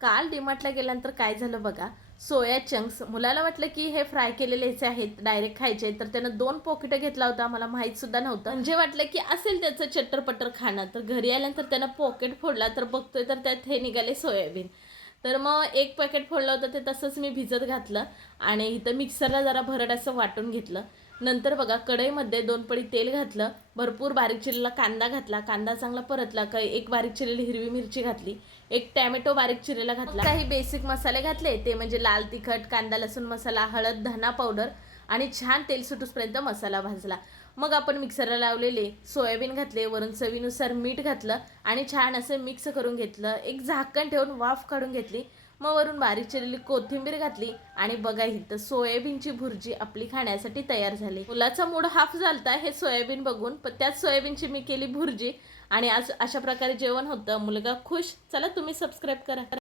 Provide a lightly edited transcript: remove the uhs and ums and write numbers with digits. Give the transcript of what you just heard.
काल डीमार्टला गेल्यानंतर काय झालं बघा, सोया चंक्स मुलाला वाटलं की हे फ्राय केलेलेच आहेत, डायरेक्ट खायचे, तर त्यानं 2 पॉकेट घेतला होता. मला माहीत सुद्धा नव्हतं. म्हणजे वाटलं की असेल त्याचं चट्टर-पट्टर खाणं. तर घरी आल्यानंतर त्यानं पॉकेट फोडला, तर बघतोय तर त्यात हे निघाले सोयाबीन. तर मग एक पॅकेट फोडलं होतं ते तसंच मी भिजत घातलं आणि इथं मिक्सरला जरा भरड असं वाटून घेतलं. नंतर बघा कढईमध्ये 2 पळी तेल घातलं, भरपूर बारीक चिरलेला कांदा घातला, कांदा चांगला परतला, काही एक बारीक चिरलेली हिरवी मिरची घातली, एक टॅमॅटो बारीक चिरलेला घातला, काही बेसिक मसाले घातले ते म्हणजे लाल तिखट, कांदा लसूण मसाला, हळद, धना पावडर आणि छान तेल सुटूसपर्यंत मसाला भाजला. मग आपण मिक्सरला लावलेले सोयाबीन घातले, वरून चवीनुसार मीठ घातलं आणि छान असं मिक्स करून घेतलं. एक झाकण ठेवून वाफ काढून घेतली. मग वरून बारीक चिरलेली कोथिंबीर घातली आणि बघा इथं सोयाबीनची भुर्जी आपली खाण्यासाठी तयार झाली. मुलाचा मूड हाफ झालता हे सोयाबीन बघून, पण त्याच सोयाबीनची मी केली भुर्जी आणि आज अशा प्रकारे जेवण होतं. मुलगा खुश. चला तुम्ही सबस्क्राईब करा.